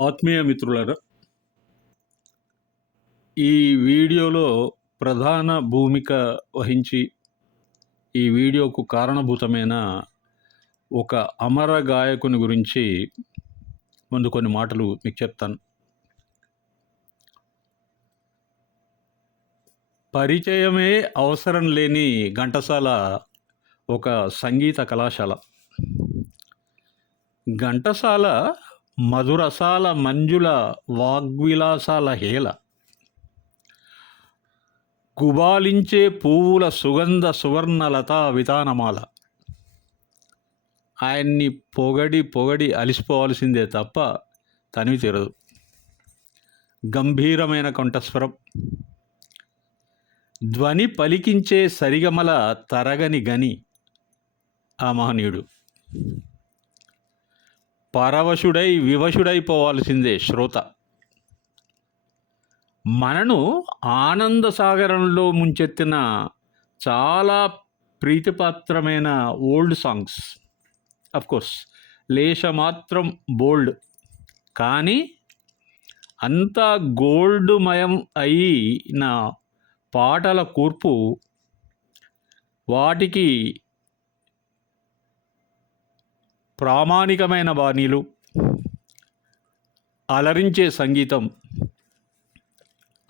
ఆత్మీయ మిత్రులారా ఈ వీడియోలో ప్రధాన భూమిక వహించి ఈ వీడియోకు కారణభూతమైన ఒక అమర గాయకుని గురించి ముందు కొన్ని మాటలు మీకు చెప్తాను. పరిచయమే అవసరం లేని ఘంటసాల ఒక సంగీత కళాశాల. ఘంటసాల మధురసాల మంజుల వాగ్విలాసాల హేళ. గుబాలించే పువ్వుల సుగంధ సువర్ణలత వితానమాల. ఆయన్ని పొగడి పొగడి అలిసిపోవాల్సిందే తప్ప తనివి తీరదు. గంభీరమైన కంఠస్వరం. ధ్వని పలికించే సరిగమల తరగని గని. ఆ మహనీయుడు. పరవశుడై వివశుడైపోవాల్సిందే శ్రోత. మనను ఆనంద సాగరంలో ముంచెత్తిన చాలా ప్రీతిపాత్రమైన ఓల్డ్ సాంగ్స్. కోర్స్ లేష మాత్రం బోల్డ్. కానీ అంతా గోల్డ్మయం అయిన పాటల కూర్పు వాటికి ప్రామాణికమైన బాణీలు అలరించే సంగీతం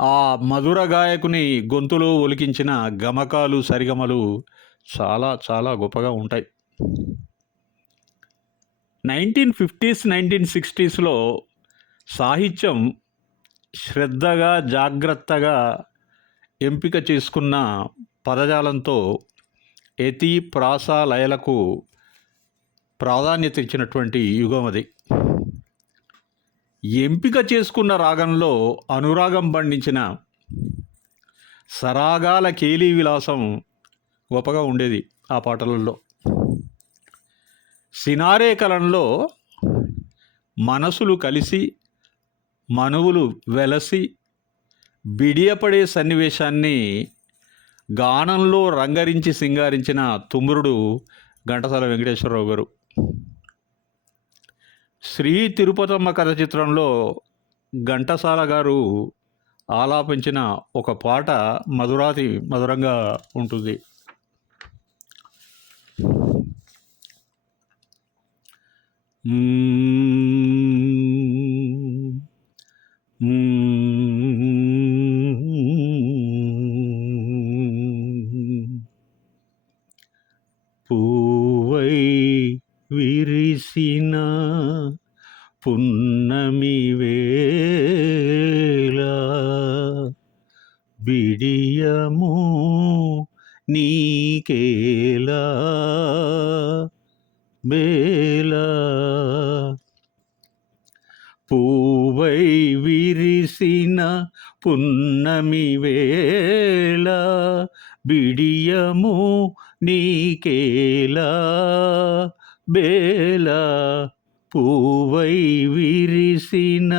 ఆ మధుర గాయకుని గొంతులో ఒలికించిన గమకాలు సరిగమలు చాలా చాలా గొప్పగా ఉంటాయి. నైన్టీన్ ఫిఫ్టీస్ నైన్టీన్ సిక్స్టీస్లో సాహిత్యం శ్రద్ధగా జాగ్రత్తగా ఎంపిక చేసుకున్న పదజాలంతో ఎతి ప్రాస లయలకు ప్రాధాన్యత ఇచ్చినటువంటి యుగం అది. ఎంపిక చేసుకున్న రాగంలో అనురాగం పండించిన సరాగాల కేలీ విలాసం గొప్పగా ఉండేది ఆ పాటలలో. సినారే కలంలో మనసులు కలిసి మనువులు వెలసి బిడియపడే సన్నివేశాన్ని గానంలో రంగరించి సింగారించిన తుమ్మురుడు ఘంటసాల వెంకటేశ్వరరావు గారు. శ్రీ తిరుపతమ్మ కథ చిత్రంలో ఘంటసాల గారు ఆలాపించిన ఒక పాట మధురాతి మధురంగా ఉంటుంది మ్మ్. మ్మ్. నీకేలా బేలా పూవై విరిసిన పున్నమి వేళ బిడియము నీకేలా బేలా పూవై విరిసిన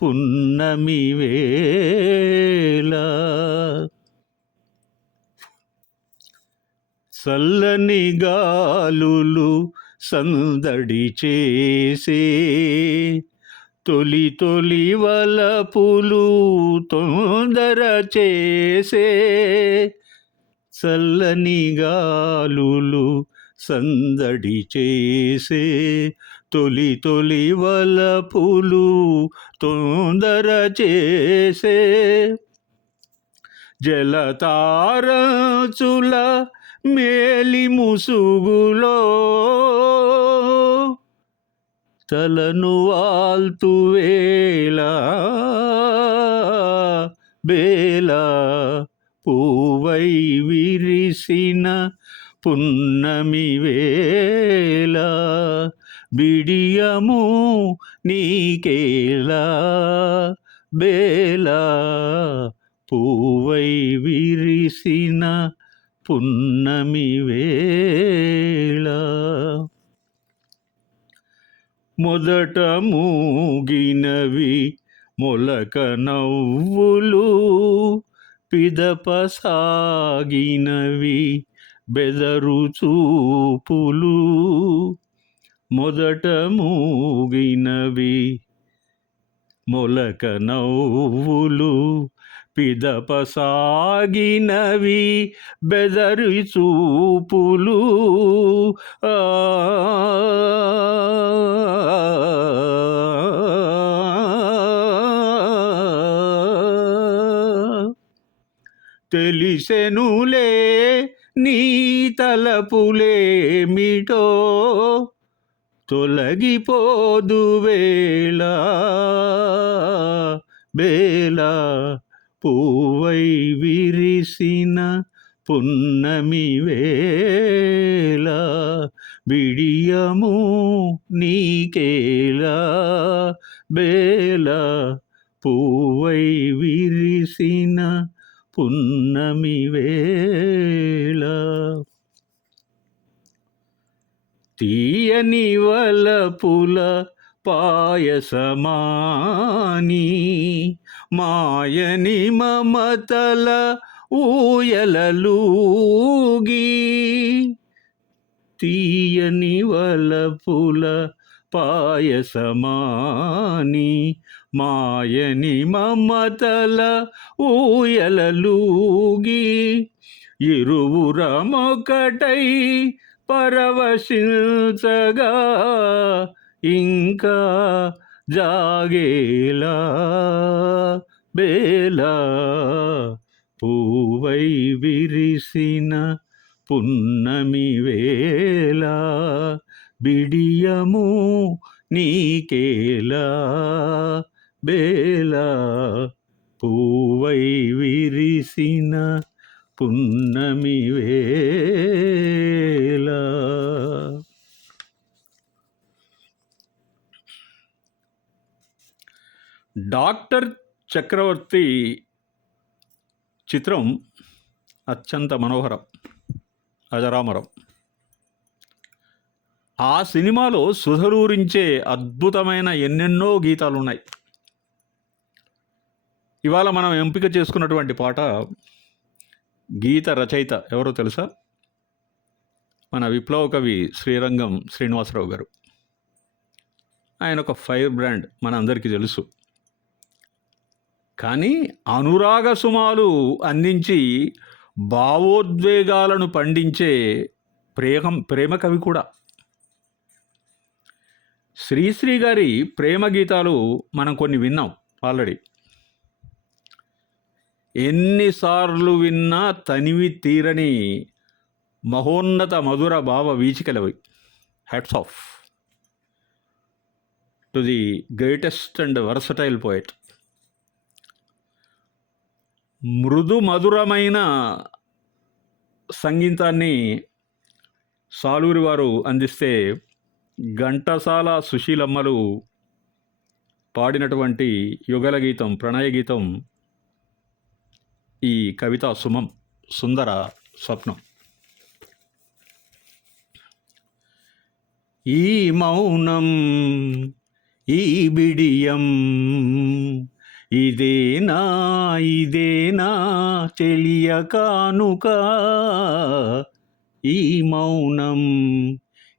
పున్నమి వేళ చల్లని గాలులు సందడి చేసే తొలి తొలి వలపులు తొందర చేసే చల్లని గాలులు సందడి చేసే తొలి తొలి వలపులు తొందర చేసే జలతారచుల మేలి ముసుగులో తలను వాల్తు వేళ బేల పూవై విరిసిన పున్నమి వేళ బిడియము నీకేలా బేల పూవై విరిసిన పున్నమి వేళ మొదట మూగినవి మొలక నవ్వులు పిదపసాగినవి బెదరు చూపులు. మొదట మూగినవి మొలక నవ్వులు పిదపసాగినవి బెదరి చూపులు. తెలిసెనులే నీ తలపులేమిటో? తొలగిపోదు వేళ బేల పువ్వై విరిసిన పున్నమి వేళ బిడియము నీకేలా బేల పువ్వై విరిసిన పున్నమి వేళ. తీయని వలపుల పాయసమాని మాయని మమతల ఊయలలూగి తీయని వలపుల పాయసమాని మాయని మమతల ఊయలలూగి ఇరువురమొకటై పరవశించగా ఇంకా జాగేలా బేలా పూవై విరిసిన పున్నమి వేళ బిడియము నీకేలా బేలా పూవై విరిసిన పున్నమి వేళ డాక్టర్ చక్రవర్తి చిత్రం అత్యంత మనోహరం అజరామరం ఆ సినిమాలో సుధరూరించే అద్భుతమైన ఎన్నెన్నో గీతాలు ఉన్నాయి ఇవాళ మనం ఎంపిక చేసుకున్నటువంటి పాట గీత రచయిత ఎవరో తెలుసా? మన విప్లవ కవి శ్రీరంగం శ్రీనివాసరావు గారు. ఆయన ఒక ఫైర్ బ్రాండ్ మన అందరికీ తెలుసు. కానీ అనురాగ సుమాలు అందించి భావోద్వేగాలను పండించే ప్రేమ ప్రేమ కవి కూడా. శ్రీశ్రీ గారి ప్రేమ గీతాలు మనం కొన్ని విన్నాం ఆల్రెడీ. ఎన్నిసార్లు విన్నా తనివి తీరని మహోన్నత మధుర భావ వీచికలవి. Hats off to the greatest and versatile poet మృదు మధురమైన సంగీతాన్ని సాలూరి వారు అందిస్తే ఘంటసాల సుశీలమ్మలు పాడినటువంటి యుగల గీతం ప్రణయ గీతం ఈ కవితా సుమం సుందర స్వప్నం. ఈ మౌనం ఈ బిడియం ఇదేనా ఇదేనా తెలియ కానుక? ఈ మౌనం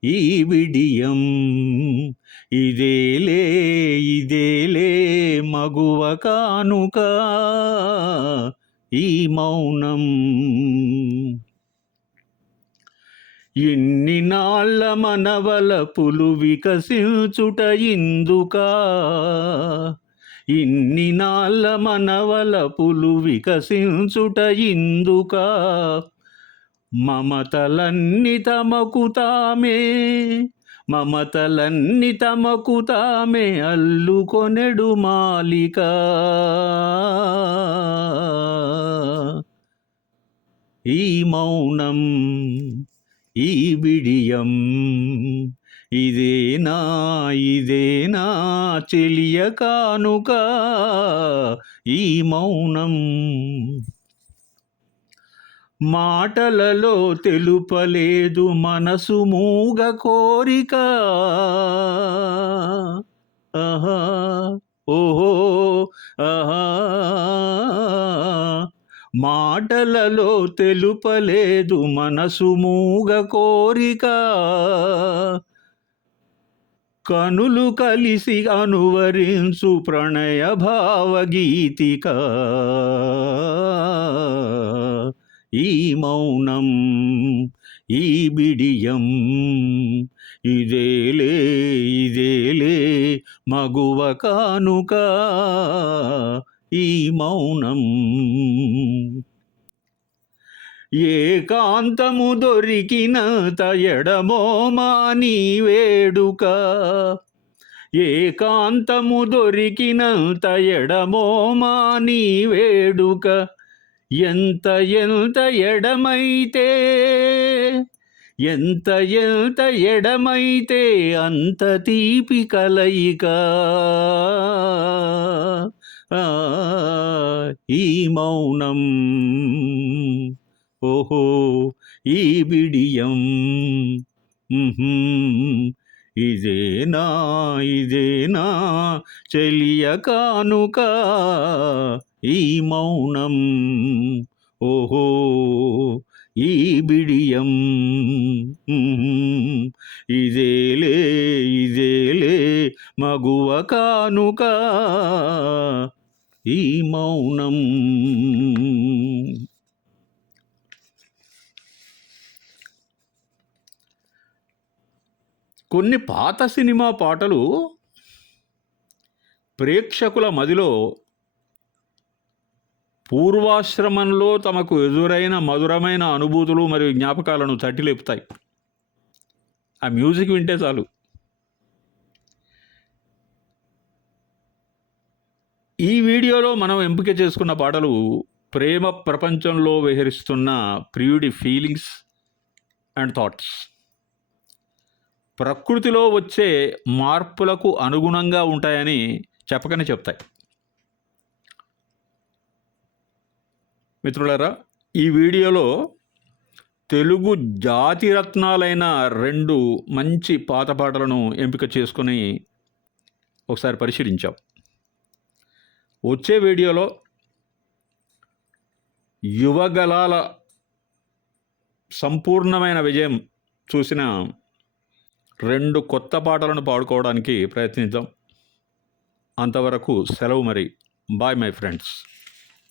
ఈ విడియం ఇదేలే ఇదేలే మగువ కానుక? ఈ మౌనం. ఎన్ని నాళ్ళ మనవల పులు వికసించుట ఇందుకా? ఇన్ని నాళ్ళ మనవల పులు వికసించుట ఇందుకా. మమతలన్ని తమకు తామే మమతలన్ని తమకు తామే అల్లుకొనెడు మాలిక. ఈ మౌనం ఈ బిడియం ఇదేనా ఇదేనా చెలియ కానుక ఈ మౌనం. మాటలలో తెలుపలేదు మనసు మూగ కోరిక. ఆహా ఓహో ఆహా. మాటలలో తెలుపలేదు మనసు మూగ కోరిక. కనులు కలిసి అనువరించు ప్రణయ భావగీతిక. ఈ మౌనం ఈ బిడియం ఇదేలే ఇదేలే మగువ కానుక. ఈ మౌనం. ఏకాంతము దొరికిన తయడమో మాని వేడుక. ఏకాంతము దొరికిన ఎడమో మాని వేడుక. ఎంత ఎంత ఎడమైతే ఎంత ఎంత ఎడమైతే అంత తీపి కలయిక. ఈ మౌనం. ఓహో ఈ బిడియం ఇదేనా ఇదేనా చెలియ కానుక ఈ మౌనం. ఓహో ఈ బిడియం ఇదేలే ఇదేలే మగువ కానుక. ఈ మౌనం. కొన్ని పాత సినిమా పాటలు ప్రేక్షకుల మదిలో పూర్వాశ్రమంలో తమకు ఎదురైన మధురమైన అనుభూతులు మరియు జ్ఞాపకాలను తట్టిలేపుతాయి. ఆ మ్యూజిక్ వింటే చాలు. ఈ వీడియోలో మనం ఎంపిక చేసుకున్న పాటలు ప్రేమ ప్రపంచంలో విహరిస్తున్న ప్రియుడి ఫీలింగ్స్ అండ్ థాట్స్ ప్రకృతిలో వచ్చే మార్పులకు అనుగుణంగా ఉంటాయని చెప్పకనే చెప్తాయి. మిత్రులారా ఈ వీడియోలో తెలుగు జాతి రత్నాలైన రెండు మంచి పాత పాటలను ఎంపిక చేసుకొని ఒకసారి పరిశీలించాం. వచ్చే వీడియోలో యువగలాల సంపూర్ణమైన విజయం చూసిన రెండు కొత్త పాటలను పాడుకోవడానికి ప్రయత్నిద్దాం. అంతవరకు సెలవు మరి. Bye my friends.